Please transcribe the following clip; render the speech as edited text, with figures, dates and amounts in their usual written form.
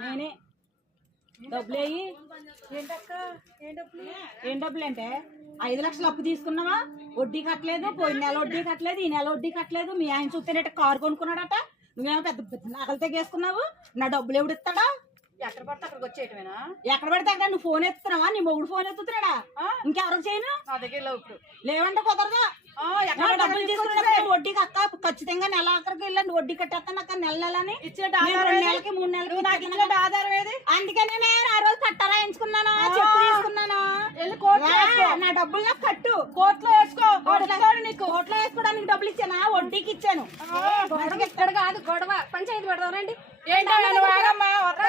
నేనే డబ్బులు అయ్యి ఏం డబ్బులు అంటే 5 లక్షలు అప్పు తీసుకున్నావా? వడ్డీ కట్టలేదు, పోయిన నెల వడ్డీ కట్టలేదు, ఈ నెల వడ్డీ కట్టలేదు. మీ ఆయన చూస్తేనట్టు కారు కొనుక్కున్నాడట, నువ్వేమో పెద్ద పెద్ద నగలు తెగేసుకున్నావు. నా డబ్బులు ఎవడు ఇస్తాడా? ఎక్కడ పడితే అక్కడికి వచ్చేయటమేనా? ఎక్కడ పడితే అక్కడ నువ్వు ఫోన్ ఎత్తున్నావా? నీ మొగుడు ఫోన్ ఎత్తుతున్నాడా? ఇంకెవరికి చేయను? నా దగ్గర లేవు ఇప్పుడు. లేవంటే కుదరదా? డబ్బులు తీసుకున్నప్పుడు వడ్డీకి అక్క ఖచ్చితంగా నెల ఆఖరికి వెళ్ళండి వడ్డీ కట్టేస్తాను అక్క నెల నెలని ఇచ్చే 2 నెలలకి 3 నెలలకి ఆధారం ఏది? అందుకనే నేను ఆ రోజు పట్టారా ఎంచుకున్నాను, చెప్పు తీసుకున్నాను. నా డబ్బులు నాకు కట్టు, కోర్టులో వేసుకో. నీకు కోట్లో వేసుకోవడానికి డబ్బులు ఇచ్చానా? వడ్డీకి ఇచ్చాను. ఇక్కడ కాదు గొడవ, పంచాయతీ పెడదాం రండి. ఏంటో పంచాయతీ